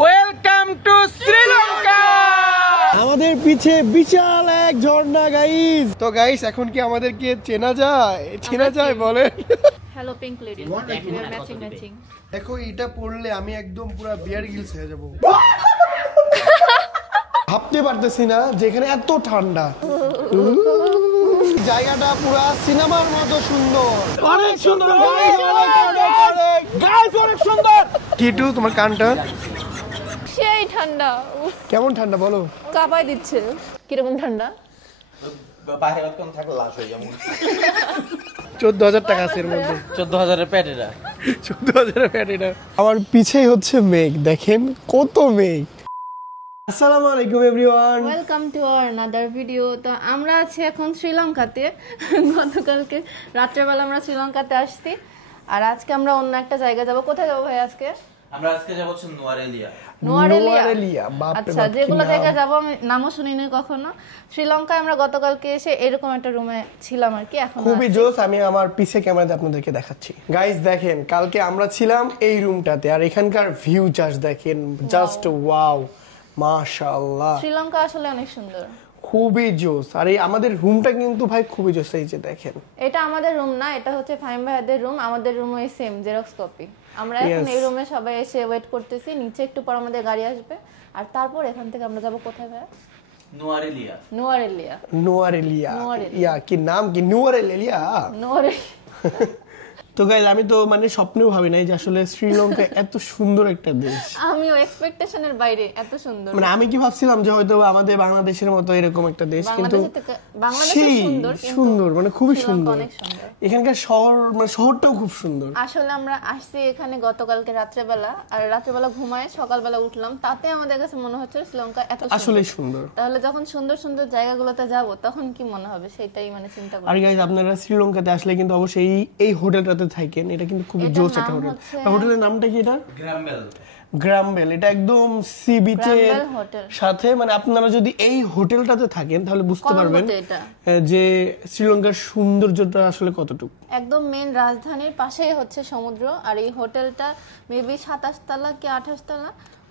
Welcome to Sri Lanka. আমাদের পিছে বিশাল এক ঝর্ণা গাইস। তো গাইস এখন কি আমাদেরকে চেনা যায় বলেন? Hello pink ladies, we are matching. দেখো এটা পড়লে আমি একদম পুরো বিয়ার গিলস হয়ে যাব। ভাবতে পারতেছি না যেখানে এত ঠান্ডা, জায়গাটা পুরো সিনেমার মতো সুন্দর, অনেক সুন্দর গাইস, অনেক সুন্দর। কিটু তোমার কানটা সেই ঠান্ডা, কেমন ঠান্ডা বলো? কাঁপাই দিচ্ছে। কিরকম ঠান্ডা? বাইরে কম থাকলে লাশ হয়ে যাবে। 14,000 টাকা আছে এর মধ্যে। 14,000 প্যাট এটা, 14,000 প্যাট এটা। আমার পিছেই হচ্ছে মেঘ, দেখেন কত মেঘ। আসসালামু আলাইকুম everyone, welcome to our another video. তো আমরা আছি এখন শ্রীলঙ্কাতে। গতকালকে রাত্রেবেলা আমরা শ্রীলঙ্কাতে আসছি, আর আজকে আমরা অন্য একটা জায়গা যাব। কোথায় যাবো ভাই আজকে? আমরা আজকে যাব হচ্ছে নোয়ারেলিয়া। আচ্ছা, যেগুলো জায়গায় যাবো আমি নামও শুনিনি কখনো। শ্রীলঙ্কায় আমরা গতকালকে এসে এরকম একটা রুমে ছিলাম আর কি। এখন খুবই জোস। আমি আমার পিছে ক্যামেরাতে আপনাদেরকে দেখাচ্ছি। গাইস দেখেন, কালকে আমরা ছিলাম এই রুমটাতে, আর এখানকার ভিউ জাস্ট দেখেন, জাস্ট ওয়াও, মাশাআল্লাহ। শ্রীলঙ্কা আসলে অনেক সুন্দর, খুবই জোস। আর এই আমাদের রুমটা কিন্তু ভাই খুবই জোস। এই যে দেখেন, এটা আমাদের রুম না, এটা হচ্ছে ফাহিম ভাইয়াদের রুম। আমাদের রুম ওই সেম জেরক্স কপি। আমরা এখন এই রুমে সবাই এসে ওয়েট করতেছি। নিচে একটু পর আমাদের গাড়ি আসবে, আর তারপর এখান থেকে আমরা যাব কোথায় ভাইয়া? নোয়ারেলিয়া। ইয়া কি নাম, কি নোয়ারেলিয়া। তো গাইস আমি তো মানে স্বপ্নেও ভাবি নাই যে আসলে শ্রীলঙ্কা এত সুন্দর একটা দেশ। আমিও এক্সপেকটেশনের বাইরে এত সুন্দর। মানে আমি কি ভাবছিলাম যে হয়তো আমাদের বাংলাদেশের মতো এরকম একটা দেশ, কিন্তু সুন্দর, মানে খুবই সুন্দর। এখানকার শহর, মানে শহরটাও খুব সুন্দর। আসলে আমরা আসছি এখানে গতকালকে রাত্রেবেলা, আর রাত্রেবেলা ঘুমায় সকালবেলা উঠলাম, তাতে আমাদের কাছে মনে হচ্ছে শ্রীলঙ্কা এত আসলেই সুন্দর। তাহলে যখন সুন্দর সুন্দর জায়গাগুলোতে যাব তখন কি মনে হবে সেটাই মানে চিন্তা করি। আর গাইস আপনারা শ্রীলঙ্কাতে আসলে কিন্তু অবশ্যই এই হোটেলটাতে থাকেন। এটা কিন্তু খুব জোস একটা হোটেল। হোটেলের নামটা কি? এটা গ্রামবেল। এটা একদম সি বিচের সাথে, মানে আপনারা যদি এই হোটেলটাতে থাকেন তাহলে বুঝতে পারবেন যে শ্রীলঙ্কার সৌন্দর্যটা আসলে কতটুকু। একদম মেন রাজধানীর পাশেই হচ্ছে সমুদ্র, আর এই হোটেলটা মেবি 27 তলা কি 28 তলা,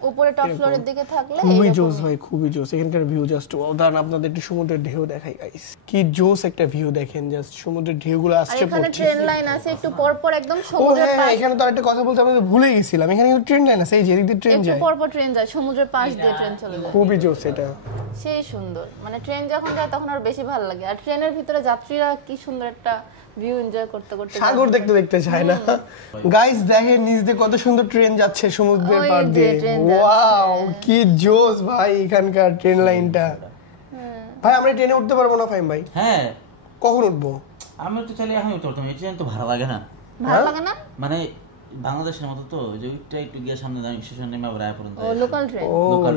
উপরে টপ ফ্লোরের দিকে থাকলে খুবই জোস হয়, খুবই জোস। এখানকার ভিউ জাস্ট উদাহরণ আপনাদের একটু সমুদ্রের ঢেউ দেখাই গাইস। কি জোস একটা ভিউ দেখেন, জাস্ট সমুদ্রের ঢেউগুলো আসছে পড়ছে। এখানে ট্রেন লাইন আছে একটু পর পর একদম সমুদ্রের পাশ। এখানে তো একটা কথা বলতে আমি ভুলে গেছিলাম, এখানে কিন্তু ট্রেন লাইন আছে। এই যে এদিক দিয়ে ট্রেন যায়, একটু পর পর ট্রেন যায়, সমুদ্রের পাশ দিয়ে ট্রেন চলে যায়। খুবই জোস এটা, সেই সুন্দর। মানে ট্রেন যখন যায় তখন আর বেশি ভালো লাগে। আর ট্রেনের ভিতরে যাত্রীরা কি সুন্দর একটা ভিউ এনজয় করতে করতে সাগর দেখতে দেখতে চায় না। গাইস দেখেন নিচ দিয়ে কত সুন্দর ট্রেন যাচ্ছে সমুদ্রের পাড় দিয়ে। ওয়াও কি জোস ভাই এখানকার ট্রেন লাইনটা। ভাই আমরা ট্রেনে উঠতে পারবো না ফাহিম ভাই? হ্যাঁ। কখন উঠবো? আমি তো চাইলে এখন উঠতাম। এই ট্রেন তো ভালো লাগে না। ভালো লাগে না মানে বাংলাদেশের মতো তো, যে একটু গিয়ে সামনে দাঁড়িয়ে স্টেশন নেমে আবার আয়া পর্যন্ত। ও লোকাল ট্রেন।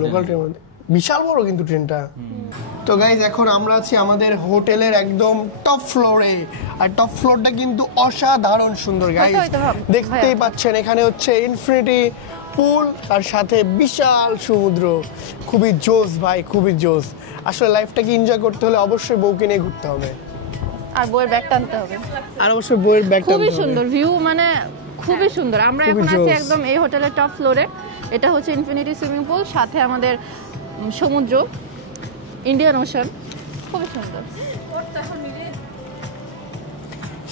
লোকাল ট্রেন বিশাল বড় কিন্তু ট্রেনটা। তো গাইজ এখন আমরা আছি আমাদের হোটেলের একদম টপ ফ্লোরে, আর টপ ফ্লোরটা কিন্তু অসাধারণ সুন্দর গাইজ। দেখতেই পাচ্ছেন এখানে হচ্ছে ইনফিনিটি পুল, আর সাথে বিশাল সমুদ্র। খুবই জোস ভাই, খুবই জোস। আসলে লাইফটাকে এনজয় করতে হলে অবশ্যই বউকে নিয়ে ঘুরতে হবে, আর বউয়ের ব্যাগ টানতে হবে। আর অবশ্যই বউয়ের ব্যাগ টানতে হবে। খুবই সুন্দর ভিউ, মানে খুবই সুন্দর। আমরা এখন আছি একদম এই হোটেলের টপ ফ্লোরে। এটা হচ্ছে ইনফিনিটি সুইমিং পুল, সাথে আমাদের সমুদ্র, ইন্ডিয়ান ওশান। খুবই সুন্দর।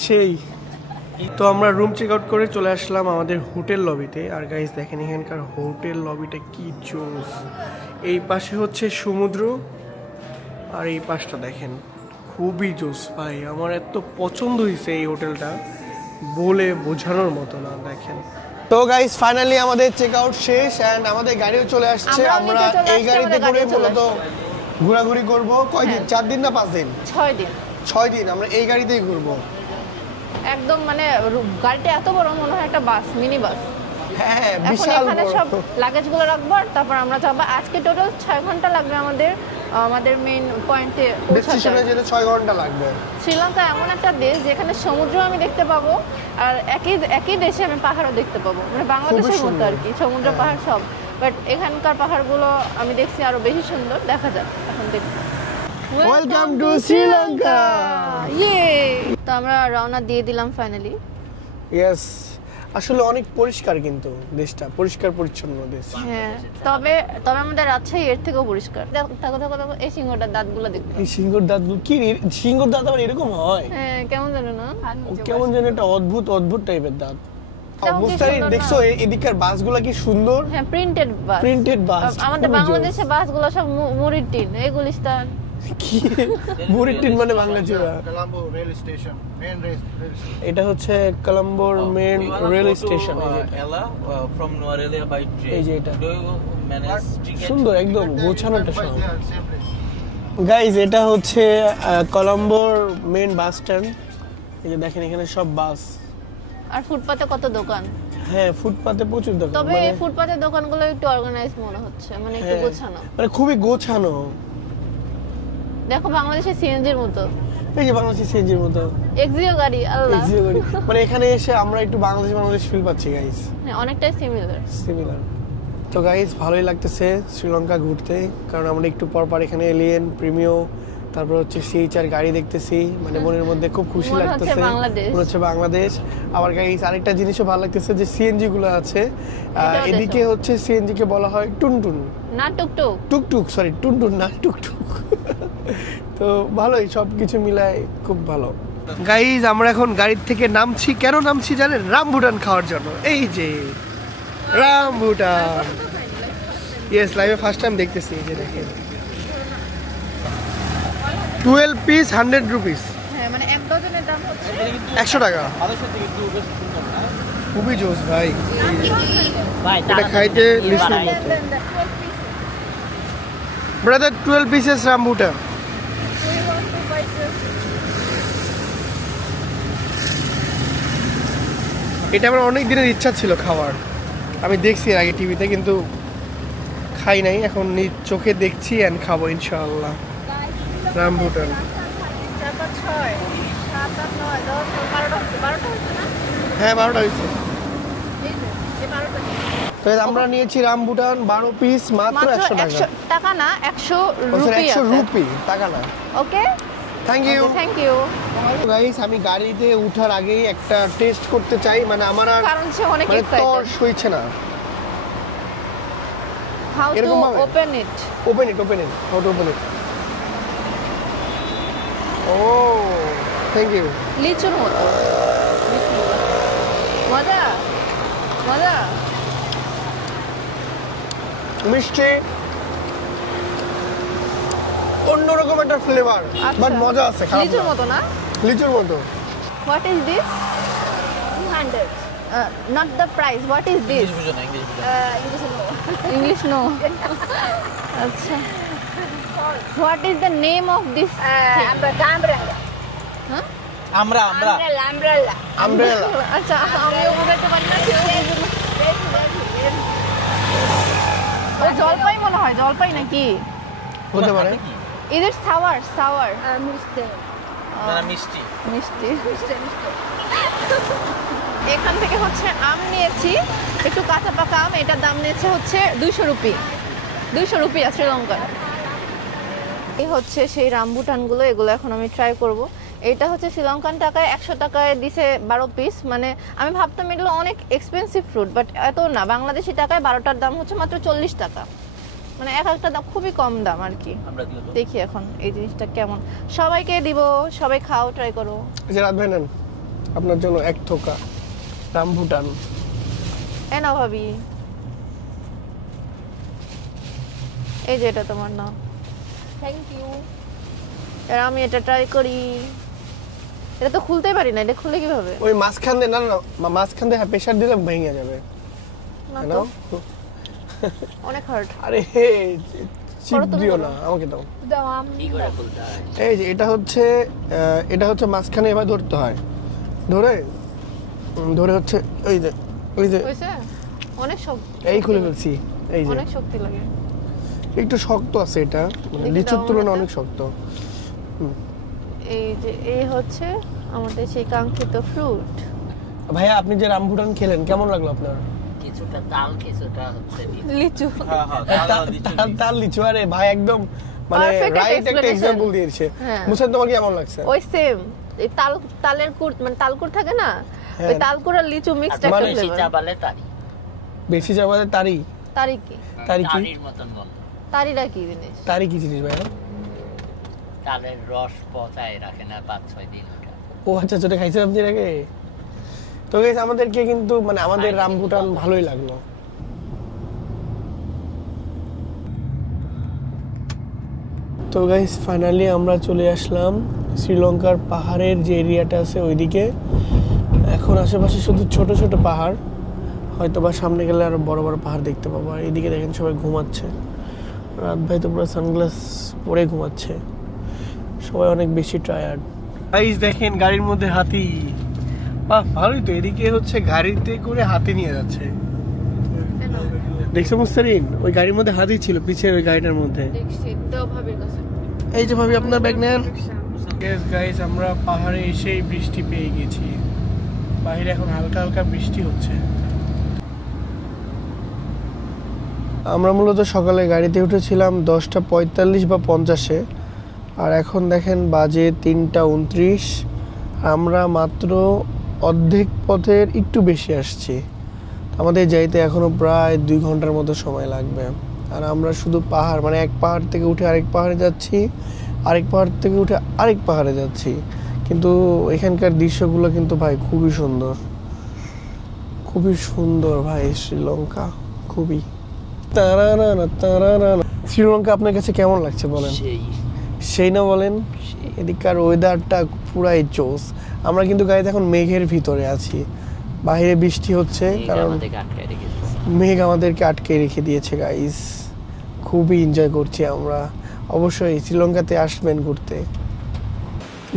সেই তো আমরা রুম চেক আউট করে চলে আসলাম আমাদের হোটেল লবিতে। আর গাইস দেখেন এখানকার হোটেল লবিটা কি জোস। এই পাশে হচ্ছে সমুদ্র, আর এই পাশটা দেখেন খুবই জোস ভাই। আমার এত পছন্দ হয়েছে এই হোটেলটা, বলে বোঝানোর মতো না। দেখেন তো গাইস ফাইনালি আমাদের চেক আউট শেষ, এন্ড আমাদের গাড়িও চলে আসছে। আমরা এই গাড়িতে করে মূলত ঘোরাঘুরি করব। কয়দিন? 4 দিন না 5 দিন? 6 দিন আমরা এই গাড়িতেই ঘুরবো। একদম মানে গাড়িটা এত বড়, মনে হয় একটা বাস, মিনি বাস। হ্যাঁ বিশাল বড়। এখানে সব লাগেজগুলো রাখবো, আর তারপর আমরা যাব। আজকে টোটাল 6 ঘন্টা লাগবে আমাদের মেইন পয়েন্টে ডেস্টিনেশনে যেতে 6 ঘন্টা লাগবে। শ্রীলঙ্কা এমন একটা দেশ যেখানে সমুদ্র আমি দেখতে পাবো, আর একই দেশে আমি পাহাড়ও দেখতে পাবো। মানে বাংলাদেশের মতো আর কি, সমুদ্র পাহাড় সব। বাট এখানকার পাহাড়গুলো আমি দেখছি আরো বেশি সুন্দর। দেখা যাক এখন দেখি। Welcome to Sri Lanka. ইয়ে, তো আমরা রওনা দিয়ে দিলাম ফাইনালি। ইয়েস, আসলে অনেক পরিষ্কার, কিন্তু দেশটা পরিষ্কার পরিচ্ছন্ন দেশ। হ্যাঁ, তবে তবে আমাদের রাজশাহী এর থেকেও পরিষ্কার। দেখো দেখো দেখো এই সিংহটার দাঁতগুলো দেখতে। এই সিংহর দাঁতগুলো কি সিংহর দাঁত আবার এরকম হয়? হ্যাঁ, কেমন জানো না? কেমন যেন একটা অদ্ভুত অদ্ভুত টাইপের দাঁত। তাও কি মুস্তারিদ সুন্দর দেখছো না? এদিককার বাসগুলো কি সুন্দর, হ্যাঁ, প্রিন্টেড বাস। প্রিন্টেড বাস। আমাদের বাংলাদেশে বাসগুলো সব মুড়ির টিন, এই গুলিস্তান। কি মুড়ির টিন মানে বাংলাচোরা? Colombo rail station, main rail station. এটা হচ্ছে কলম্বোর main rail station. Ella from Nuarelia by train. এই যে এটা। Do you manage ticket? সুন্দর একদম গোছানো একটা By শহর। there, same place. গাইজ এটা হচ্ছে কলম্বোর মেন বাস স্ট্যান্ড। এই যে দেখেন এখানে সব বাস। আর ফুটপাতে কত দোকান। হ্যাঁ, ফুটপাতে প্রচুর দোকান। তবে এই ফুটপাতের দোকানগুলো একটু অর্গানাইজ মনে হচ্ছে, মানে একটু হ্যাঁ, গোছানো। মানে খুবই গোছানো। দেখো বাংলাদেশের সিএনজির মতো, এই যে বাংলাদেশের সিএনজির মতো এক্সিও গাড়ি, আল্লাহ। এক্সিও গাড়ি। মানে এখানে এসে আমরা একটু বাংলাদেশ ফিল পাচ্ছি গাইজ, হ্যাঁ, অনেকটাই সিমিলার। সিমিলার। তো গাইজ ভালোই লাগতেছে শ্রীলঙ্কা ঘুরতে, কারণ আমরা একটু পর পর এখানে এলিয়েন প্রিমিও, তারপর হচ্ছে সিএইচআর গাড়ি দেখতেছি, মানে মনের মধ্যে খুব খুশি মনে হচ্ছে লাগতেছে, বাংলাদেশ। মনে হচ্ছে বাংলাদেশ। আবার গাইজ আরেকটা জিনিসও ভালো লাগতেছে যে সিএনজি গুলো আছে, এটাও এদিকে দেখো। হচ্ছে সিএনজি কে বলা হয় টুনটুন, না টুকটুক। টুকটুক, সরি টুনটুন না টুকটুক। তো ভালোই, সবকিছু মিলায় খুব ভালো। গাইজ আমরা এখন গাড়ির থেকে নামছি, কেন নামছি জানেন? রামবুটান খাওয়ার জন্য। এই যে রামবুটান, ইয়েস, লাইভে ফার্স্ট টাইম দেখতেছি। এই যে দেখেন 12 পিস 100 রুপিস, হ্যাঁ, মানে এক ডজনের দাম হচ্ছে 100 টাকা। বাংলাদেশের থেকে একটু বেশ সুন্দর না? খুবই জোস ভাই, ভাই, এটা খাইতে লিচুর মতো। Brother 12 pieces rambutan. এটা আমার অনেক দিনের ইচ্ছা ছিল খাওয়ার, আমি দেখছি এর আগে টিভিতে, কিন্তু খাই নাই। এখন নিজ চোখে দেখছি এন্ড খাবো ইনশাআল্লাহ। রামবুটান। 4, 5, 6, 7, 8, 9, 10, 12টা হচ্ছে না? হ্যাঁ, 12টা হয়েছে। এই যে, এই 12টা। তো আমরা নিয়েছি রামবুটান 12 পিস, মাত্র 100 টাকা। 100 টাকা না, 100 ও স্যার, রুপি 100 আছে। রুপি, টাকা না। Okay, thank you. Thank you. Guys আমি গাড়িতে উঠার আগেই একটা টেস্ট করতে চাই, মানে আমার আর কারণ সে অনেক মানে তর এক্সাইটেড। সইছে না। হাউ টু এরকম ভাবে? Open it? Open it, how to open it. ও থ্যাংক ইউ। লিচুর মতো। মজা মজা। মিষ্টি, অন্যরকম একটা ফ্লেভার, বাট মজা আছে, খারাপ লিচুর না। মতো না? লিচুর মতো। What is this? 200. Not the price. What is this? English বুঝো না, ইংলিশ বুঝো না। English no. আচ্ছা। What is the name of this thing? Huh? আমরা আমব্রেলা। আচ্ছা, আমিও বুঝাতে পারি না। ও জলপাই মনে হয়, জলপাই নাকি? হতে পারে। Is it sour? Sour. না, মিষ্টি। মিষ্টি। এখান থেকে হচ্ছে আম নিয়েছি, একটু কাঁচা পাকা আম। এটার দাম নিয়েছে হচ্ছে 200 রুপি। 200 রুপি শ্রীলঙ্কার। এই হচ্ছে সেই রামবুটানগুলো, এগুলো এখন আমি ট্রাই করব। এটা হচ্ছে শ্রীলঙ্কান টাকায় 100 টাকায় দিছে 12 পিস। মানে আমি ভাবতাম এগুলো অনেক এক্সপেন্সিভ ফ্রুট, বাট এত না। বাংলাদেশি টাকায় 12টার দাম হচ্ছে মাত্র 40 টাকা। মানে এক একটা দাম খুবই কম দাম আর কি। আমরা দিও তো। দেখি এখন এই জিনিসটা কেমন। সবাইকে দিব, সবাই খাও, ট্রাই করো। এই যে রাত ভাই নেন, আপনার জন্য এক থোকা রামবুটান। এ না ভাবি, এই যে এটা তোমার না। Thank you. এর আমি এটা ট্রাই করি। এটা তো খুলতেই পারি না, এটা খুলে কিভাবে? ওই মাঝখান দিয়ে, না না মাঝখান দিয়ে প্রেসার দিলে ভেঙে যাবে। না You তো, know? অনেক হার্ড। আরে চিপ করো তুমি, দিও করো। না, আমাকে দাও। কি করে বলতে হয়? এই যে এটা হচ্ছে মাঝখানে এভাবে ধরতে হয়, ধরে হচ্ছে এই যে হইছে? অনেক শক্ত। এই খুলে ফেলছি। এই যে অনেক শক্তি লাগে। একটু শক্ত আছে এটা, মানে দেখি লিচুর দাও তুলনায় আমাকে। অনেক শক্ত। এই যে এই হচ্ছে আমাদের সেই কাঙ্ক্ষিত ফ্রুট। ভাইয়া আপনি যে রামবুটান খেলেন কেমন লাগলো আপনার? কিছুটা তাল, কিছুটা হচ্ছে লিচু। হ্যাঁ, তার লিচু, আরে ভাই একদম মানে Perfect রাইট একটা explanation. এক্সাম্পল দিয়েছে। হ্যাঁ। মুসাদ তোমার কেমন লাগছে? ওই সেম এই তালের কুড়, মানে তালকুড় থাকে না, ওই তালকুড়া লিচু মিক্সড একটা ফ্লেভার। চাবালে তারি, বেশি চাবালে তারি। তারি কি? তারি কি? তারির মতন গন্ধ। তারিটা কি জিনিস? তারি কি জিনিস ভাই? তালের রস পচায় রাখে না 5-6 দিন ওটা। ও আচ্ছা, যেটা খাইছেন আপনি এর আগে? তো গাইস আমাদেরকে কিন্তু মানে আমাদের রামবুটান ভালোই লাগলো। তো গাইস ফাইনালি আমরা চলে আসলাম শ্রীলঙ্কার পাহাড়ের যে এরিয়াটা আছে ওইদিকে। এখন আশেপাশে শুধু ছোট ছোট পাহাড়, হয়তো বা সামনে গেলে আরো বড় বড় পাহাড় দেখতে পাবো। আর এইদিকে দেখেন সবাই ঘুমাচ্ছে, রাত ভাই তো পুরো সানগ্লাস পরে ঘুমাচ্ছে, সবাই অনেক বেশি টায়ার্ড। গাইস দেখেন গাড়ির মধ্যে হাতি, বাহ ভালোই তো। এদিকে হচ্ছে গাড়িতে করে হাতি নিয়ে যাচ্ছে, দেখছো মুস্তারিন? ওই গাড়ির মধ্যে হাতি ছিল পিছের ওই গাড়িটার মধ্যে। দেখছি তো ভাবির কাছে। এই যে ভাবি আপনার ব্যাগ নেন। গাইস আমরা পাহাড়ে এসেই বৃষ্টি পেয়ে গেছি, বাইরে এখন হালকা হালকা বৃষ্টি হচ্ছে। আমরা মূলত সকালে গাড়িতে উঠেছিলাম 10:45 বা 50-এ, আর এখন দেখেন বাজে 3:29। আমরা মাত্র অর্ধেক পথের একটু বেশি আসছি, আমাদের যাইতে এখনো প্রায় 2 ঘন্টার মতো সময় লাগবে। আর আমরা শুধু পাহাড় মানে এক পাহাড় থেকে উঠে আরেক পাহাড়ে যাচ্ছি, আরেক পাহাড় থেকে উঠে আরেক পাহাড়ে যাচ্ছি। কিন্তু এখানকার দৃশ্যগুলো কিন্তু ভাই খুবই সুন্দর, খুবই সুন্দর ভাই শ্রীলঙ্কা, খুবই। শ্রীলঙ্কা আপনার কাছে কেমন লাগছে বলেন? সেই না বলেন? এদিককার ওয়েদারটা পুরাই জোস। আমরা কিন্তু গাড়িতে এখন মেঘের ভিতরে আছি, বাইরে বৃষ্টি হচ্ছে কারণ মেঘ আমাদেরকে আটকে রেখে দিয়েছে। গাইস খুবই এনজয় করছি আমরা, অবশ্যই শ্রীলঙ্কাতে আসবেন ঘুরতে।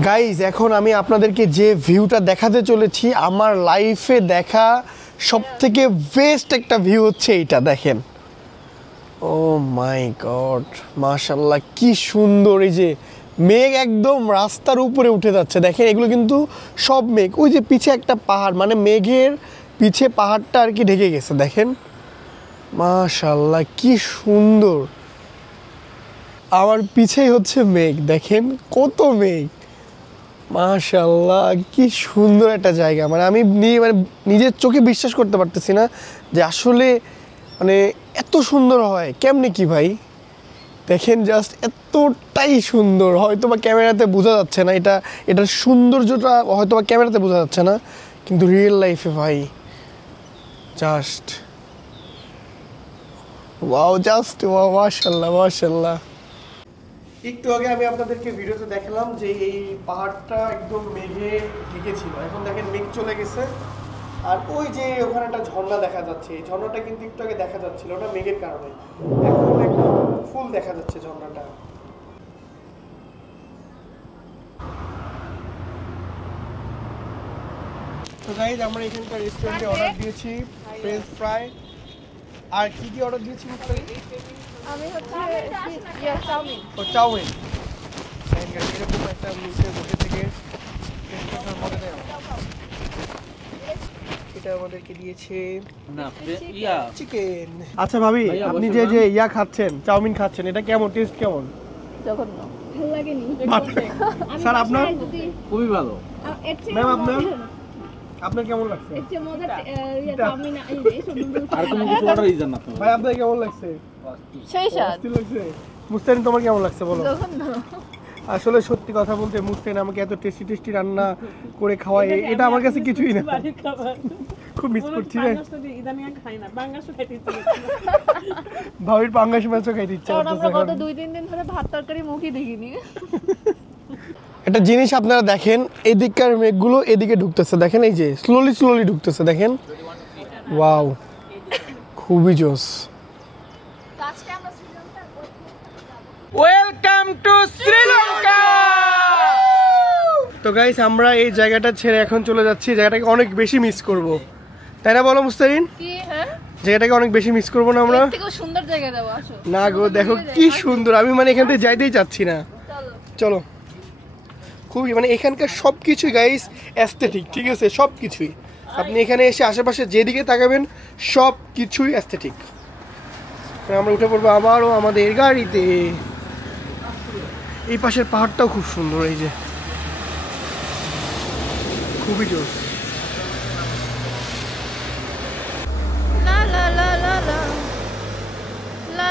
গাইস এখন আমি আপনাদেরকে যে ভিউটা দেখাতে চলেছি, আমার লাইফে দেখা সবথেকে বেস্ট একটা ভিউ হচ্ছে এইটা। দেখেন, ও মাই গড, মাশাআল্লাহ কি সুন্দর। এই যে মেঘ একদম রাস্তার উপরে উঠে যাচ্ছে, দেখেন এগুলো কিন্তু সব মেঘ। ওই যে পিছে একটা পাহাড়, মানে মেঘের পিছে পাহাড়টা আর কি ঢেকে গেছে, দেখেন মাশাআল্লাহ কি সুন্দর। আমার পিছেই হচ্ছে মেঘ, দেখেন কত মেঘ, মাশাআল্লাহ কি সুন্দর একটা জায়গা। মানে আমি মানে নিজের চোখে বিশ্বাস করতে পারতেছি না যে আসলে মানে এত সুন্দর হয় কেমনে কি ভাই। দেখেন জাস্ট এতটাই সুন্দর, হয়তো বা ক্যামেরাতে বোঝা যাচ্ছে না, এটার সৌন্দর্যটা হয়তো বা ক্যামেরাতে বোঝা যাচ্ছে না, কিন্তু রিয়েল লাইফে ভাই জাস্ট ওয়াও, জাস্ট ওয়াও, মাশাআল্লাহ মাশাআল্লাহ। একটু আগে আমি আপনাদেরকে ভিডিওতে দেখালাম যে এই পাহাড়টা একদম মেঘে ঢেকেছিল, এখন দেখেন মেঘ চলে গেছে। আর ওই যে ওখানে একটা ঝর্ণা দেখা যাচ্ছে, এই ঝর্ণাটা কিন্তু একটু আগে দেখা যাচ্ছিল না মেঘের কারণে, এখন একদম ফুল দেখা যাচ্ছে ঝর্ণাটা। তো গাইস আমরা এখানকার রেস্টুরেন্টে অর্ডার দিয়েছি ফ্রেঞ্চ ফ্রাই। আর কি কি অর্ডার দিয়েছি? আমি হচ্ছে চাউমিন। ও চাউমিন। এরকম একটা নিচে বসে থেকে এটা আমাদেরকে দিয়েছে চিকেন। আচ্ছা ভাবি, আপনি যে যে ইয়া খাচ্ছেন, চাউমিন খাচ্ছেন, এটা কেমন, টেস্ট কেমন? জঘন্য, ভালো লাগেনি স্যার আপনার? খুবই ভালো। ম্যাম আপনার কেমন লাগছে? আর কোনো কিছু অর্ডার দিবেন না ভাই আপনার কেমন লাগছে? সেই স্বাদ লাগছে। মুস্তারিন তোমার কেমন লাগছে বলো? জঘন্য। আসলে সত্যি কথা বলতে মুস্তারিন আমাকে এত টেস্টি টেস্টি রান্না করে খাওয়ায়, এটা আমার কাছে কিছুই না। খুব মিস করছি রে। ভাবির পাঙ্গাস মাছও খাইতে ইচ্ছা কারণ আমরা করতেছে। গত 2-3 দিন ধরে ভাত তরকারি মুখই দেখিনি। একটা জিনিস আপনারা দেখেন, এদিককার মেঘগুলো এদিকে ঢুকতেছে, দেখেন এই যে স্লোলি স্লোলি ঢুকতেছে, দেখেন ওয়াও খুবই জোস। Welcome to Sri Lanka. তো গাইস আমরা এই জায়গাটা ছেড়ে এখন চলে যাচ্ছি, জায়গাটাকে অনেক বেশি মিস করব, তাই না বলো মুস্তারিন? কি হ্যাঁ, জায়গাটাকে অনেক বেশি মিস করব না আমরা? এর থেকেও সুন্দর জায়গা যাবো, আসো। না গো দেখো কি সুন্দর, আমি মানে এখান থেকে যাইতেই চাচ্ছি না। চলো, খুবই মানে এখানকার সব কিছুই গাইস অ্যাস্থেটিক, ঠিক আছে সব কিছুই। আপনি এখানে এসে আশেপাশে যেদিকে তাকাবেন সব কিছুই অ্যাস্থেটিক। আমরা উঠে পড়বো আবারও আমাদের গাড়িতে। এই পাশের পাহাড়টাও খুব সুন্দর, এই যে খুবই জোস।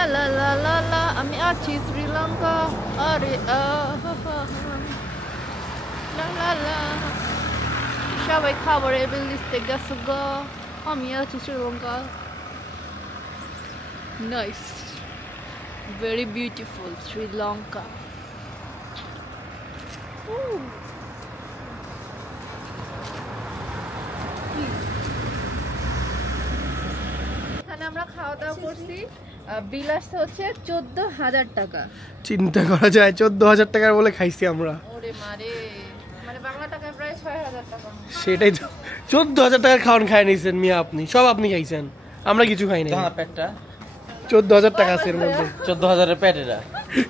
লা লা লা লা আমি আছি শ্রীলঙ্কা আরে লা লা লা সবাই খাবারের বিল দিতে গেছে গো আমি আছি Sri Lanka nice very beautiful Sri Lanka এখানে আমরা খাওয়া দাওয়া করছি বিল আসছে হচ্ছে 14,000 টাকা চিন্তা করা যায় 14,000 টাকার বলে খাইছি আমরা ওরে মারে মানে বাংলা টাকায় প্রায় 6,000 টাকা সেটাই তো 14,000 টাকার খাওয়ান খাই নিছেন মিয়া আপনি সব আপনি খাইছেন আমরা কিছু খাই নাই তোমার পেটটা 14,000 টাকা আছে এর মধ্যে 14,000 এর পেট এটা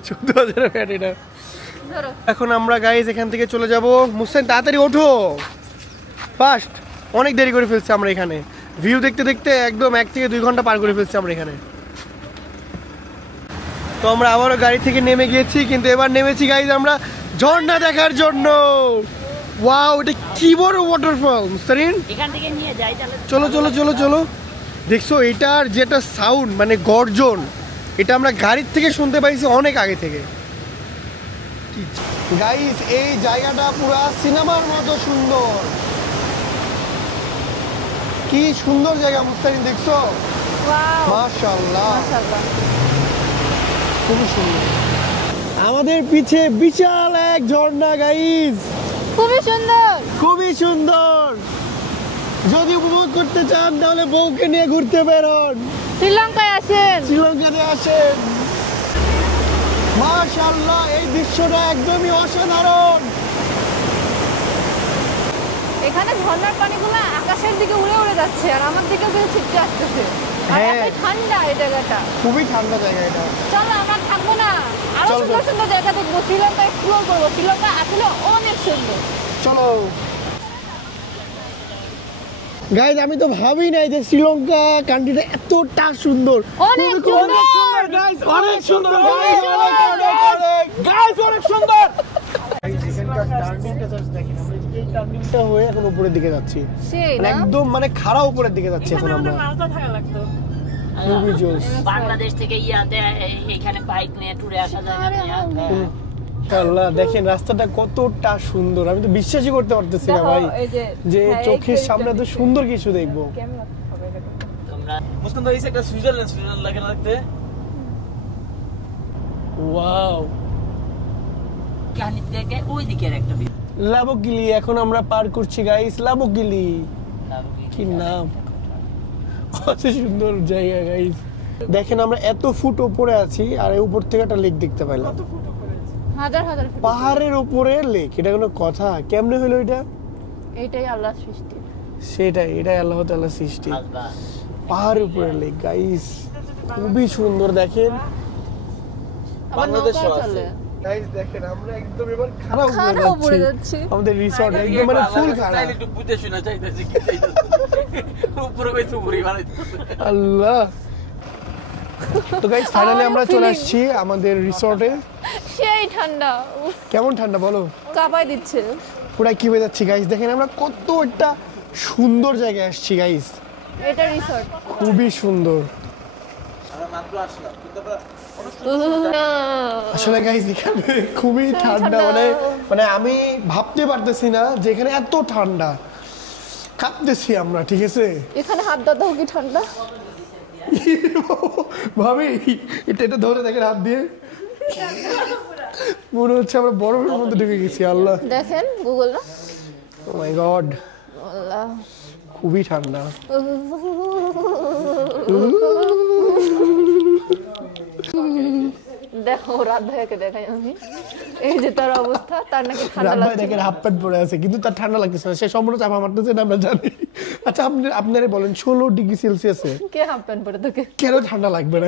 14,000 এর প্যাট এটা ধরো এখন আমরা গাইজ এখান থেকে চলে যাব মুহসেন তাড়াতাড়ি ওঠো ফাস্ট অনেক দেরি করে ফেলছি আমরা এখানে ভিউ দেখতে দেখতে একদম 1 থেকে 2 ঘন্টা পার করে ফেলছি আমরা এখানে তো আমরা আবারও গাড়ি থেকে নেমে গিয়েছি কিন্তু এবার নেমেছি গাইজ আমরা ঝর্ণা দেখার জন্য ওয়াও এটা কি বড় ওয়াটারফল মুস্তারিন এখান থেকে নিয়ে যাই তাহলে চলো চলো চলো চলো দেখছো এটার যেটা সাউন্ড মানে গর্জন এটা আমরা গাড়ির থেকে শুনতে পাইছি অনেক আগে থেকে গাইস এই জায়গাটা পুরো সিনেমার মতো সুন্দর কি সুন্দর জায়গা মুস্তারিন দেখছো ওয়াও মাশাআল্লাহ মাশাআল্লাহ খুব সুন্দর আমাদের পিছে বিশাল এক ঝর্ণা গাইস খুবই সুন্দর খুবই সুন্দর যদি উপভোগ করতে চান তাহলে বউকে নিয়ে ঘুরতে বেরোন শ্রীলঙ্কায় আসেন শ্রীলঙ্কাতে আসেন মাশাআল্লাহ এই দৃশ্যটা একদমই অসাধারণ এখানে ঝর্ণার পানিগুলো আকাশের দিকে উড়ে উড়ে যাচ্ছে আর আমার দিকেও কিন্তু ছিটকে আসতেছে আর হ্যাঁ। এত ঠান্ডা এই জায়গাটা খুবই ঠান্ডা জায়গা এটা চলো আমরা থাকবো না আরো চল, সুন্দর চল। সুন্দর জায়গা দেখবো শ্রীলঙ্কা এক্সপ্লোর করবো শ্রীলঙ্কা আসলে অনেক সুন্দর চলো গাইজ আমি তো ভাবি নাই যে শ্রীলঙ্কা কান্ট্রিটা এতটা সুন্দর অনেক খুবই সুন্দর। guys, অনেক সুন্দর guys, guys, অনেক সুন্দর এখানকার টার্নিংটা জাস্ট দেখেন আমরা এই টার্নিংটা হয়ে এখন উপরের দিকে যাচ্ছি সেই মানে না একদম মানে খাড়া উপরের দিকে যাচ্ছি এখন আমরা খুবই জোস বাংলাদেশ থেকে ইয়াতে এইখানে বাইক নিয়ে ট্যুরে আসা যায় না ভাইয়া? আল্লাহ দেখেন রাস্তাটা কতটা সুন্দর আমি তো বিশ্বাসই করতে পারতেছি না দেখো, ভাই এই যে যে হ্যাঁ, এই চোখের যে সামনে এত সুন্দর কিছু দেখবো কেমন হবে এটা? তোমরা মুস্কান তো এই একটা সুইজারল্যান্ড লাগে না দেখতে ওয়াও কাহিনী থেকে ওই দিকের একটা ভিউ লাবগিলি এখন আমরা পার করছি গাইস লাবগিলি কি নাম কত সুন্দর জায়গা গাইস দেখেন আমরা এত ফুট উপরে আছি আর এই উপর থেকে একটা লেক দেখতে পাইলাম হাজার হাজার ফুট। পাহাড়ের উপরে লেক এটা কোনো কথা কেমনে হলো এটা এইটাই আল্লাহর সৃষ্টি এটাই আল্লাহ তাআলার সৃষ্টি আসবা পাহাড়ের উপরে লেক গাইস খুবই সুন্দর দেখেন আবার বাংলাদেশেও নৌকাও আছে। চলে। গাইস দেখেন আমরা একদম এবার খাড়া উপরে যাচ্ছি। আমাদের রিসর্ট একদম মানে ফুল খাড়া চাইলে একটু বুঝে শুনে চাইতেছে কি চাইতেছে উপরে কইছে উপরে বানাইতেছে আল্লাহ তো গাইস ফাইনালি আমার আমরা চলে feeling। আসছি আমাদের রিসর্টে সেই ঠান্ডা উফ, কেমন ঠান্ডা বলো কাঁপাই দিচ্ছে পুরা কি হয়ে যাচ্ছি গাইস দেখেন আমরা কত একটা সুন্দর জায়গায় আসছি গাইস এটা রিসর্ট খুবই সুন্দর আমরা মাত্র আসলাম কিন্তু আমরা আসলে গাইস এখানে খুবই ঠান্ডা মানে মানে আমি ভাবতে পারতেছি না যে এখানে এত ঠান্ডা কাঁপতেছি আমরা ঠিক আছে এখানে হাত দাও কি ঠান্ডা ভাবি এটা ধরে দেখেন হাত দিয়ে মনে হচ্ছে আমরা বরফের মধ্যে ঢুকে গেছি আল্লাহ দেখেন গুগল না ও মাই গড আল্লাহ খুবই ঠান্ডা দেখো রাত ভাইয়াকে দেখাই আমি এই যে তার অবস্থা তার নাকি ঠান্ডা রাত ভাই লাগছে দেখেন হাফ প্যান্ট পরে আছে কিন্তু তার ঠান্ডা লাগতেছে না সে সম্পূর্ণ চাপা মারতেছে না আমরা জানি আচ্ছা আপনারা বলেন 16 ডিগ্রি সেলসিয়াসে কে হাফ প্যান্ট পরে তোকে কেন ঠান্ডা লাগবে না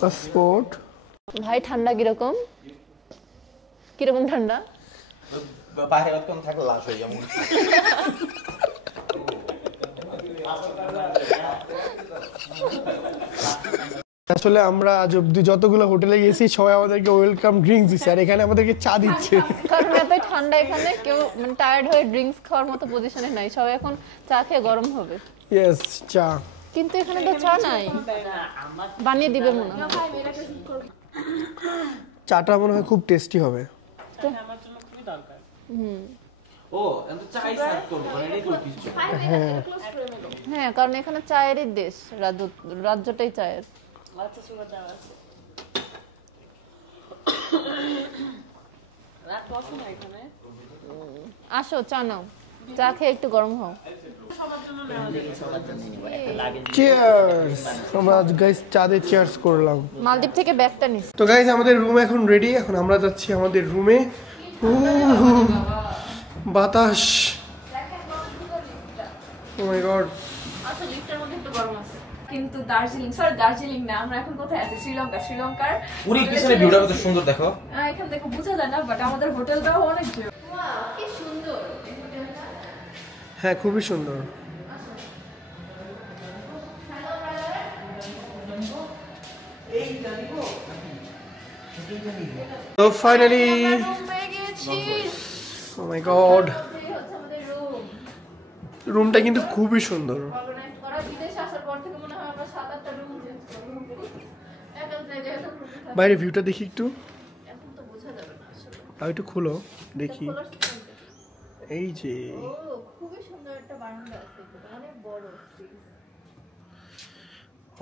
পাসপোর্ট ভাই ঠান্ডা কিরকম কিরকম ঠান্ডা বাইরে কতক্ষণ থাকলে লাশ হয়ে যাবো আসলে আমরা আজ অব্দি যতগুলো হোটেলে গেছি সবাই আমাদেরকে ওয়েলকাম ড্রিঙ্কস দিচ্ছে আর এখানে আমাদেরকে চা দিচ্ছে কারণ এত ঠান্ডা এখানে কেউ মানে টায়ার্ড হয়ে ড্রিঙ্কস খাওয়ার মতো পজিশনে নাই সবাই এখন চা খেয়ে গরম হবে ইয়েস চা কিন্তু এখানে তো চা নাই, বানিয়ে দিবে মনে হয়। চাটা মনে হয় খুব টেস্টি হবে। ও এত চাই সার্ভ করব মানে এটাই তো কিছু। হ্যাঁ হ্যাঁ, কারণ এখানে চায়েরই দেশ, রাজ্যটাই চায়ের। আচ্ছা সুগার দেওয়া আছে। রাত বসে না এখানে। আসো চা নাও, চা খেয়ে একটু গরম হও। চিয়ার্স। আমরা গাইস চাঁদে চিয়ার্স করলাম। মালদ্বীপ থেকে ব্যাগটা নিস। তো গাইস আমাদের রুম এখন রেডি, এখন আমরা যাচ্ছি আমাদের রুমে। বাতাস, ও মাই গড। আচ্ছা, লিফটের মধ্যে একটু গরম আছে। কিন্তু দার্জিলিং না, আমরা এখন কোথায় আছি? শ্রীলঙ্কার পুরো পিছনে ভিউটা কত সুন্দর দেখো। এখান থেকে বোঝা যায় না, বাট আমাদের হোটেলটাও অনেক ভিউ। কি সুন্দর। হ্যাঁ খুবই সুন্দর। তো ফাইনালি ও মাই গড, রুমটা কিন্তু খুবই সুন্দর। বাইরে ভিউটা দেখি একটু, আর একটু খুলো দেখি। এই যে খুবই সুন্দর একটা বারান্দা আছে, অনেক বড়।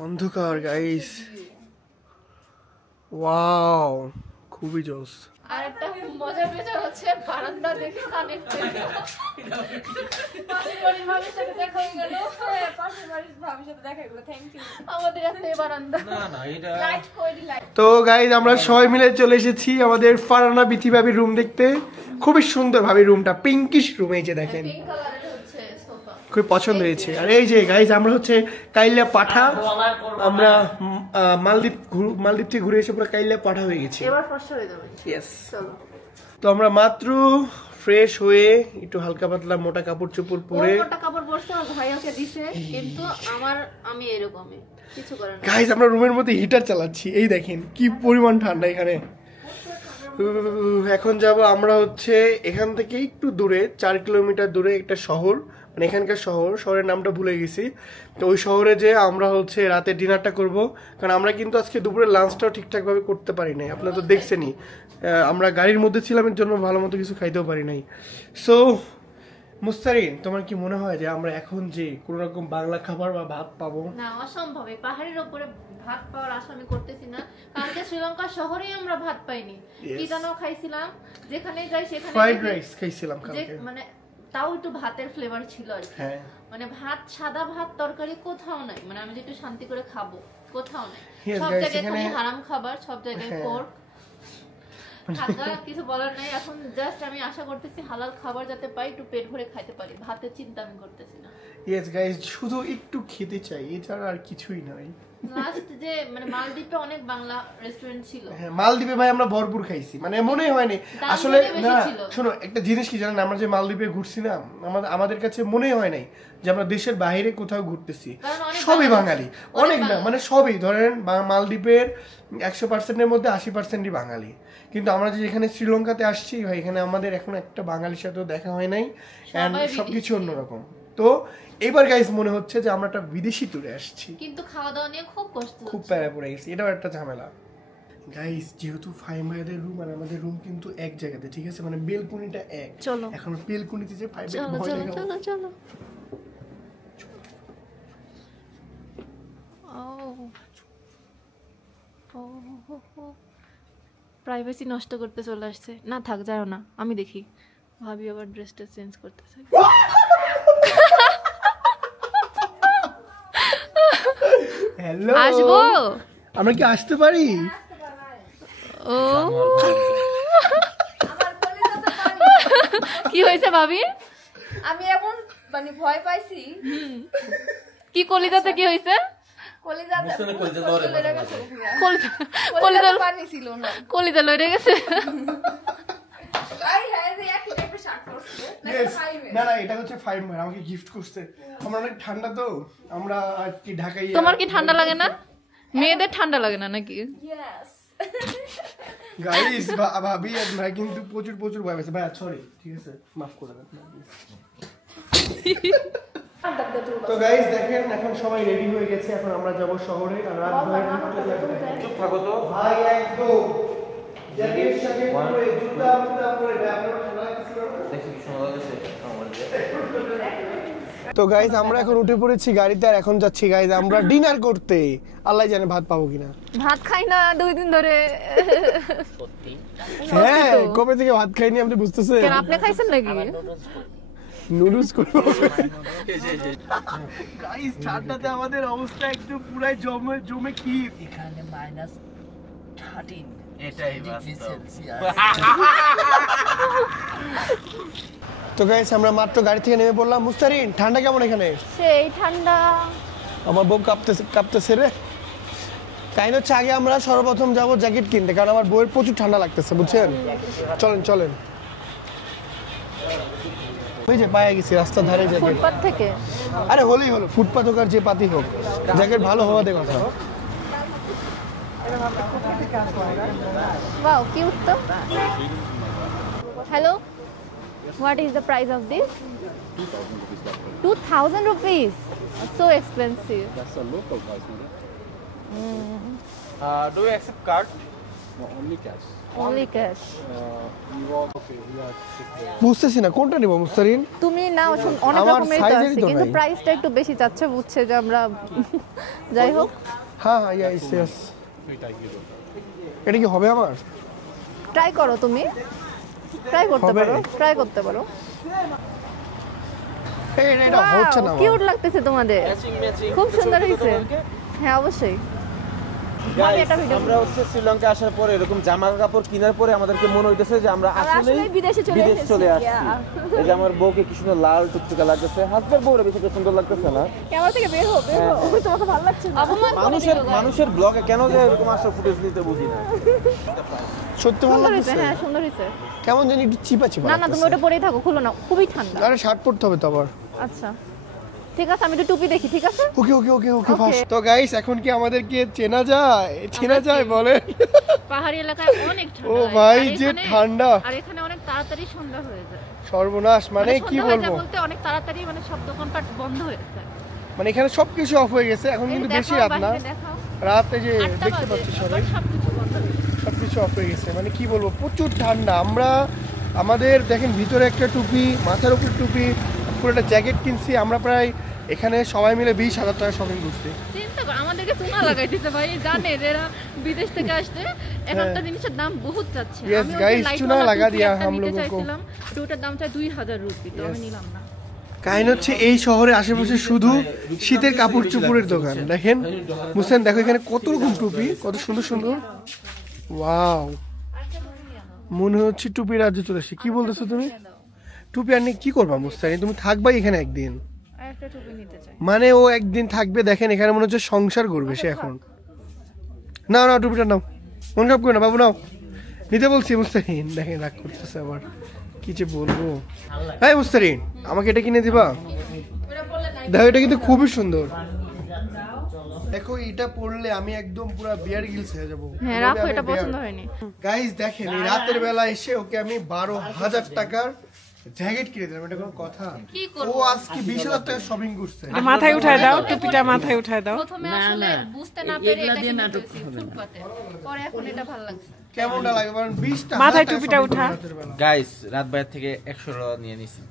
অন্ধকার গাইস, ওয়াও খুবই জোস। আর একটা মজার বিষয় হচ্ছে বারান্দা দেখে কানেক্ট হয়ে গেল। পাশের বাড়ির ভাবির সাথে দেখা হয়ে গেল। পাশের বাড়ির ভাবির সাথে দেখা গেল, থ্যাংক ইউ। আমাদের একটা বারান্দা। না না এটা লাইট কই লাইট। তো গাইজ আমরা সবাই মিলে চলে এসেছি আমাদের ফারহানা বিথি ভাবির রুম দেখতে। খুবই সুন্দর ভাবির রুমটা, পিঙ্কিশ রুম। এই যে দেখেন, পিঙ্ক কালারের হচ্ছে সোফা। খুব পছন্দ হয়েছে। আর এই যে গাইজ আমরা হচ্ছে কাইল্লা পাঠা, আমরা মালদ্বীপ থেকে ঘুরে এসে পুরো কাইল্লা পাঠা হয়ে গেছি। এবার ফর্সা হয়ে যাবে। ইয়েস। চলো। তো আমরা মাত্র ফ্রেশ হয়ে একটু হালকা পাতলা মোটা কাপড় চোপড় পরে, মোটা কাপড় পরছে, আমার ভাই ওকে দিছে, কিন্তু আমি এরকমই কিছু করে না। গাইজ আমরা রুমের মধ্যে হিটার চালাচ্ছি। এই দেখেন কি পরিমাণ ঠান্ডা এখানে। এখন যাব আমরা হচ্ছে এখান থেকে একটু দূরে, 4 কিলোমিটার দূরে একটা শহর, মানে এখানকার শহরের নামটা ভুলে গেছি। তো ওই শহরে যে আমরা হচ্ছে রাতে ডিনারটা করব, কারণ আমরা কিন্তু আজকে দুপুরে লাঞ্চটাও ঠিকঠাকভাবে করতে পারি নাই। আপনারা তো দেখছেনই, আমরা গাড়ির মধ্যে ছিলাম, এর জন্য ভালো মতো কিছু খাইতেও পারি নাই। সো মুস্তারিন, তোমার কি মনে হয় যে আমরা এখন যে কোনো রকম বাংলা খাবার বা ভাত পাবো? না, অসম্ভব। এই পাহাড়ের উপরে ভাত পাওয়ার আশা আমি করতেছি না। কালকে শ্রীলঙ্কা শহরেই আমরা ভাত পাইনি। কি জানো খাইছিলাম, যেখানে যাই সেখানে ফ্রাইড রাইস খাইছিলাম কালকে, মানে তাও একটু ভাতের ফ্লেভার ছিল আর কি। হ্যাঁ মানে ভাত, সাদা ভাত তরকারি কোথাও নাই। মানে আমি যে একটু শান্তি করে খাবো, কোথাও নাই। Yes, সব guys, জায়গায় খালি এখানে- হারাম খাবার, সব জায়গায় হ্যাঁ। পোর্ক। থাকা কিছু বলার নাই। এখন জাস্ট আমি আশা করতেছি হালাল খাবার যাতে পাই, একটু পেট ভরে খাইতে পারি। ভাতের চিন্তা আমি করতেছি না। ইয়েস গাইস, শুধু একটু খেতে চাই, এছাড়া আর কিছুই নয়। লাস্ট যে মানে মালদ্বীপে অনেক বাংলা রেস্টুরেন্ট ছিল। হ্যাঁ, মালদ্বীপে ভাই আমরা ভরপুর খাইছি, মানে মনেই হয়নি দাম আসলে। বেশি না ছিল। শোনো, একটা জিনিস কি জানেন, আমরা যে মালদ্বীপে ঘুরছি না, আমাদের কাছে মনেই হয় নাই যে আমরা দেশের বাইরে কোথাও ঘুরতেছি। কারণ অনেক সবই বাঙালি। বাঙালি, অনেক অনেক না বাঙালি। মানে সবই ধরেন মালদ্বীপের 100%-এর মধ্যে 80%ই বাঙালি। কিন্তু আমরা যে এখানে শ্রীলঙ্কাতে আসছি ভাই, এখানে আমাদের এখন একটা বাঙালির সাথেও দেখা হয় নাই, এন্ড সবাই সবকিছু বিদেশি। অন্যরকম। তো এবার গাইস মনে হচ্ছে যে আমরা একটা বিদেশি ট্যুরে আসছি। কিন্তু খাওয়া দাওয়া নিয়ে খুব কষ্ট খুব হচ্ছে। প্যারা পড়ে গেছে, এটাও একটা ঝামেলা। গাইস যেহেতু ফাইম ভাইদের রুম আর আমাদের রুম কিন্তু এক জায়গাতে, ঠিক আছে, মানে বেলকুনিটা এক। চলো। এখন বেলকুনিতে যে ফাইভ চলো ভয় চলো লাগে। চলো চলো। প্রাইভেসি নষ্ট করতে চলে আসছে। না থাক, যাও না, আমি দেখি। ভাবি আবার ড্রেসটা চেঞ্জ করতেছে। হ্যালো, আসবো? আমরা কি আসতে পারি? ও কি হয়েছে ভাবি? আমি এমন মানে ভয় পাইছি, কি কলিজাতে কি হয়েছে? কলিজাতে বুঝতে না কলিজা দৌড়ে লড়ে গেছে পুরা। কলিজা পানি ছিল না। কলিজা লড়ে গেছে। আই হ্যাঁ, যে একই টাইপের শার্ট পরছিল। Yes, না না, এটা হচ্ছে ফাইভ ভাই আমাকে গিফট করছে। আমরা অনেক ঠান্ডা, তো আমরা আর কি ঢাকায়। তোমার কি ঠান্ডা লাগে না? মেয়েদের ঠান্ডা লাগে না নাকি? ইয়েস। গাইস ভাবি আর ভাই কিন্তু প্রচুর ভয় পেয়েছে ভাই। সরি, ঠিক আছে, মাফ করে দেন। তো গাইস দেখেন এখন সবাই রেডি হয়ে গেছে, এখন আমরা যাব শহরে। আর রাত হয়ে চুপ থাকো তো ভাই, একদম জ্যাকেট শাকেট পরে জুতা মুতা পরে আপনারা ঠান্ডা লাগছে না? দেখি কি সুন্দর লাগছে আমার। তো গাইস আমরা এখন উঠে পড়েছি গাড়িতে, আর এখন যাচ্ছি গাইস আমরা ডিনার করতে। আল্লাহ জানে ভাত পাবো কিনা। ভাত খাই না 2 দিন ধরে। সত্যি হ্যাঁ, কবে থেকে ভাত খাইনি আপনি বুঝতেছেন? কেন আপনি খাইছেন নাকি? নুডলস করব গাইস। ঠান্ডাতে আমাদের অবস্থা একটু পুরাই জমে কি। এখানে -13 এটাই বাস্তব। তো গাইস আমরা মাত্র গাড়ি থেকে নেমে পড়লাম। মুস্তারিন, ঠান্ডা কেমন এখানে? সেই ঠান্ডা। আমার বউ কাঁপতেছে রে। কাহিনী হচ্ছে আগে আমরা সর্বপ্রথম যাব জ্যাকেট কিনতে, কারণ আমার বউয়ের প্রচুর ঠান্ডা লাগতেছে, বুঝছেন? চলেন ওই যে পায়ে গেছি রাস্তার ধারে জ্যাকেট। ফুটপাত থেকে? আরে হলেই হলো, ফুটপাত হোক আর যে পাতি হোক, জ্যাকেট ভালো হওয়া দে কথা। Wow, cute তো। Hello, what is the price of this? 2,000 rupees. So expensive. That's a local price, madam. Do you accept card? No, only cash. Only cash. You want, okay, we are বুঝতেছি না কোনটা নিব মুস্তারিন। তুমি নাও, অনেক আমার রকমের তো size-এরই আছে, তো কিন্তু নাই। প্রাইসটা একটু বেশি চাচ্ছে, বুঝছে যে আমরা। যাই হোক, হ্যাঁ ইয়েস। এটা কি হবে আমার? ট্রাই করো, তুমি ট্রাই করতে হবে? পারো, ট্রাই করতে পারো। এটা হচ্ছে না আমার। কিউট লাগতেছে তোমাদের, খুব সুন্দর হয়েছে। হ্যাঁ অবশ্যই। আমি একটা ভিডিও আমরা হচ্ছে শ্রীলঙ্কা আসার পরে এরকম জামা কাপড় কেনার পরে আমাদেরকে মনে হইতেছে যে আমরা আসলেই বিদেশ চলে আসছি। এই যে আমার বউকে কি সুন্দর লাল টুকটুকে লাগতেছে, হাজবেন্ড বউরে বেশি সুন্দর লাগতেছে না? ক্যামেরা থেকে বের হো, বের হো। তোমাকে ভালো লাগছে না? অপমান মানুষের ব্লগে কেন যে এরকম আসল ফুটেজ নিতে বুঝি না। সত্যি ভালো সুন্দর হয়েছে, লাগছে। হ্যাঁ সুন্দর হয়েছে। কেমন জানি একটু চিপা না না, তুমি ওটা পরেই থাকো, খুলো না, খুবই ঠান্ডা। আরে শার্ট পরতে হবে তো আবার। আচ্ছা ঠিক আছে, আমি একটু টুপি দেখি, ঠিক আছে? ওকে ফাস্ট। তো গাইস এখন কি আমাদেরকে চেনা যায় বলেন? পাহাড়ি এলাকায় অনেক ঠান্ডা। ও ভাই যে ঠান্ডা, আর এখানে অনেক তাড়াতাড়ি সন্ধ্যা হয়ে যায়। সর্বনাশ। মানে কি বলবো, বলতে অনেক তাড়াতাড়ি, মানে সব দোকানপাট বন্ধ হয়ে যায়। মানে এখানে সবকিছু অফ হয়ে গেছে এখন, কিন্তু বেশি রাত না, রাতে যে দেখতে পাচ্ছি সবাই সবকিছু অফ হয়ে গেছে। মানে কি বলবো, প্রচুর ঠান্ডা। আমাদের দেখেন ভিতরে একটা টুপি, মাথার উপর টুপি, পুরো একটা জ্যাকেট কিনছি আমরা। প্রায় এখানে সবাই মিলে 20,000 টাকা শপিং করছি। চিন্তা কর, আমাদেরকে চুনা লাগাই দিতে ভাই, জানে এরা বিদেশ থেকে আসছে, একটা জিনিসের দাম বহুত যাচ্ছে। Yes, guys, চুনা লাগা দিয়া हम लोगों को। ওটার দাম চাই 2,000 রুপি, তো আমি নিলাম না। কাহিনী হচ্ছে এই শহরে আশেপাশে শুধু শীতের কাপড় চোপড়ের দোকান। দেখেন মুসেন, দেখো এখানে কত রকম টুপি, কত সুন্দর সুন্দর। ওয়াও, মনে হচ্ছে টুপি রাজ্যে চলে এসেছে। কি বলতেছো তুমি? টুপি আর নিয়ে কি করবা মুস্তানি? তুমি থাকবাই এখানে একদিন, একটা টুপি নিতে চাই। মানে ও একদিন থাকবে। দেখেন এখানে মনে হচ্ছে সংসার করবে সে এখন। না টুপিটা নাও, মন খারাপ করে না বাবু, নাও। নিতে বলছি মুস্তারিন। দেখেন রাগ করতেছে আবার, কি যে বলবো। হ্যাঁ মুস্তারিন, আমাকে এটা কিনে দিবা? দেখো এটা কিন্তু খুবই সুন্দর। দেখো এটা পরলে আমি একদম পুরো বিয়ার গিলস হয়ে যাবো। হ্যাঁ রাখো, এটা পছন্দ হয়নি। গাইস দেখেন এই রাতের বেলা এসে ওকে আমি 12,000 টাকার জ্যাকেট কিনে দিলাম। এটা কোনো কথা? ও আজকে 20,000 টাকা শপিং করছে। মাথায় উঠায় দাও, টুপিটা মাথায় উঠায় দাও। প্রথমে আসলে বুঝতে না পেরে এটা দিয়ে নাটক ফুটপাতে, পরে এখন এটা ভালো লাগছে। কেমনটা লাগে বলেন? 20টা মাথায় টুপিটা উঠা। গাইস রাত বাইরে থেকে 100 টাকা নিয়ে নিছি।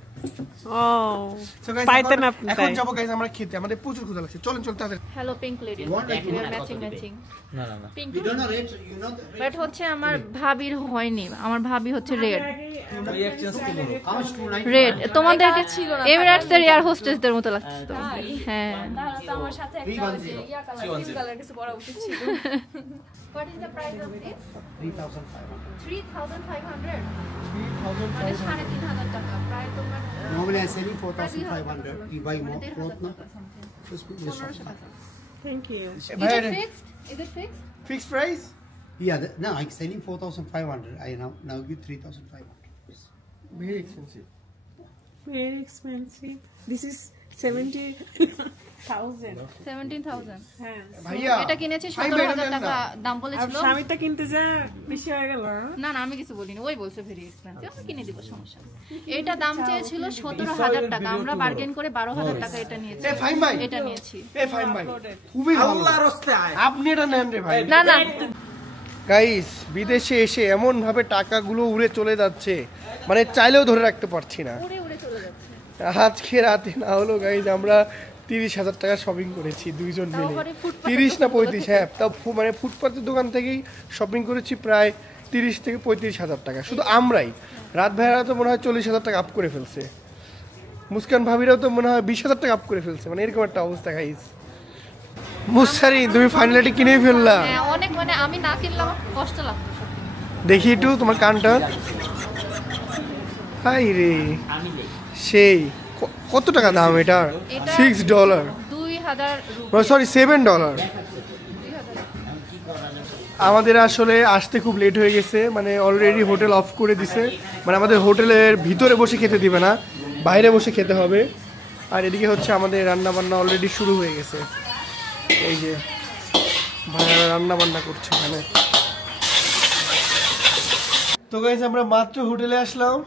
ও পাইতেন আপনি। এখন যাবো গাইস আমরা খেতে, আমাদের প্রচুর ক্ষুধা লাগছে। চলেন তাদের। Hello pink lady, matching. না পিঙ্ক বাট হচ্ছে আমার ভাবির হয়নি, আমার ভাবি হচ্ছে রেড। রেড তোমাদেরকে ছিল না, এমিরেটসের এয়ার হোস্টেসদের মতো লাগছে তো। হ্যাঁ তাহলে তো আমার সাথে একটা কালার কিছু পরা উচিত ছিল। What is the price of this? 3,500. 3,500 মানে 3,500 টাকা প্রায়। তোমার Normally I sell you 4,500. You buy more cloth now. Just put this on. Thank you. Is it fixed? Fixed price? Yeah, no, I sell you 4,500. I now give 3,500. Very expensive. Very expensive. This is 17,000 হ্যাঁ ভাইয়া এটা কিনেছি ভাই, ভাই, 17,000 এটা টাকা না। দাম আর বলেছিল স্বামীটা কিনতে যা বেশি হয়ে গেল না না আমি কিছু বলিনি ওই বলছে ভেরি এক্সপেন্সিভ আমি কিনে দিব সমস্যা নেই। এটা দাম চেয়েছিল 17,000 টাকা আমরা বার্গেন করে 12,000 টাকা এটা নিয়েছি এ ফাইন ভাই এটা নিয়েছি এ ফাইন ভাই খুবই ভালো আপনি এটা নেন রে ভাই না না গাইস বিদেশে এসে এমন ভাবে টাকাগুলো উড়ে চলে যাচ্ছে মানে চাইলেও ধরে রাখতে পারছি না উড়ে উড়ে চলে যাচ্ছে আজকে রাতে না হলো গাইজ আমরা 30,000 টাকা শপিং করেছি দুইজন তাও মিলে আবার এই ফুটপাতের 30 না দোকানগুলো 35 হ্যাঁ তাও মানে ফুটপাতের দোকান থেকেই শপিং করেছি প্রায় 30 থেকে 35,000 টাকা শুধু আমরাই রাত ভাইরা তো মনে হয় 40,000 টাকা আপ করে ফেলছে মুস্কান ভাবিরাও তো মনে হয় 20,000 টাকা আপ করে ফেলছে মানে এরকম একটা অবস্থা গাইজ মুসারি তুমি ফাইনালি কিনে ফেললা হ্যাঁ অনেক মানে আমি না কিনলে আমার কষ্ট লাগতো সত্যি দেখি একটু তোমার কানটা হাই রে সেই কত টাকা দাম এটার এটা $6 2,000 রুপি সরি $7 আমাদের আসলে আসতে খুব লেট হয়ে গেছে মানে অলরেডি হোটেল অফ করে দিছে মানে আমাদের হোটেলের ভিতরে বসে খেতে দিবে না বাইরে বসে খেতে হবে আর এদিকে হচ্ছে আমাদের রান্না বান্না অলরেডি শুরু হয়ে গেছে এই যে ভাইরা রান্না বান্না করছে এখানে তো গাইস আমরা মাত্র হোটেলে আসলাম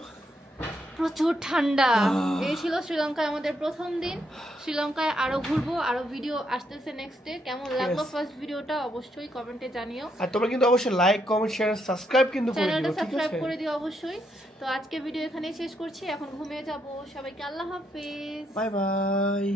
প্রচুর ঠান্ডা এই ছিল শ্রীলঙ্কায় আমাদের প্রথম দিন শ্রীলঙ্কায় আরো ঘুরবো আরো ভিডিও আসতেছে নেক্সট ডে কেমন লাগলো ফার্স্ট ভিডিওটা অবশ্যই কমেন্টে জানিও আর তোমরা কিন্তু অবশ্যই লাইক কমেন্ট শেয়ার সাবস্ক্রাইব কিন্তু করে চ্যানেলটা দিও ঠিক সাবস্ক্রাইব আছে করে দিও অবশ্যই তো আজকে ভিডিও এখানেই শেষ করছি এখন ঘুমিয়ে যাব সবাইকে আল্লাহ হাফেজ বাই বাই